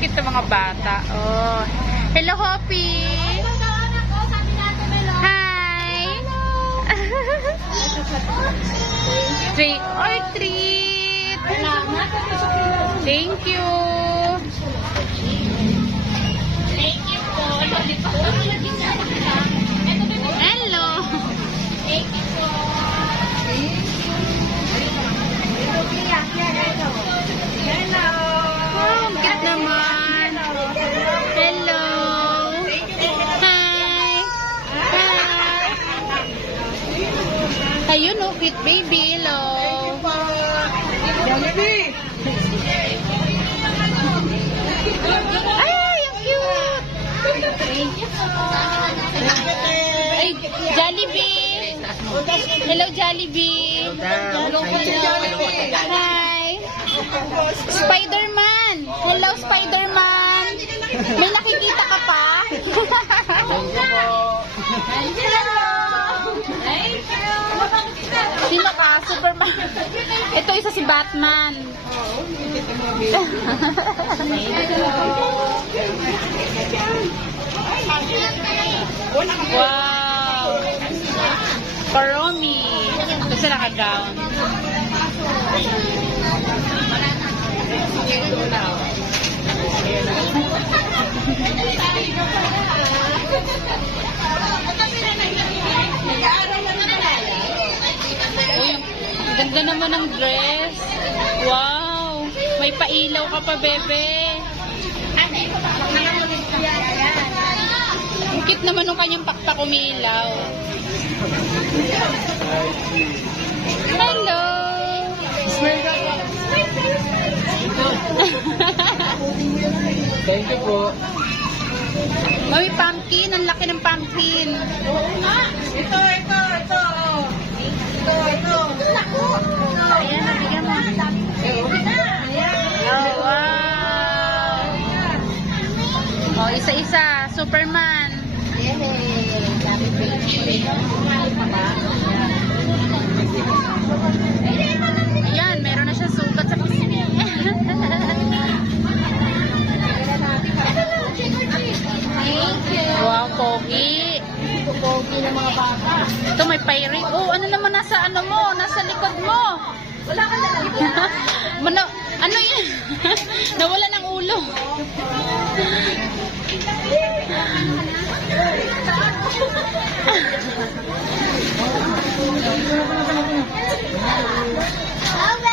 Cute ng mga bata. Oh. Hello, Hoppy. Hi. Trick or treat. Thank you. Thank you po. Hello. Thank you po. Oh, cute naman. Hello. Hi. Hi. Ayun, oh, cute baby. Hello. Jollibee! Ay, ang cute. Ay, Jollibee. Hello, Jollibee. Hi. Spider-Man. Hello, Spider-Man. May nakikita ka pa? Sino ka? Superman. Ito isa si Batman. Wow. Karomi. Kasi naka-gown. Uy, ang ganda naman ng dress. Wow. May pailaw ka pa, bebe. Ang cute naman ng kanyang pakpak umilaw. Hello. Thank you po. May pumpkin. Ang laki ng pumpkin. Ito. Ayan, nabigyan mo. Oh, wow. Oh, isa-isa. Superman. Ayan, meron na siya sugat sa pisngi. Wow, pogi. Pogi ng mga bata. Ito may pirate. Oh, ano naman nasa ano mo? Nasa likod mo. Wala ka na Ano yun? Nawala ng ulo. lang.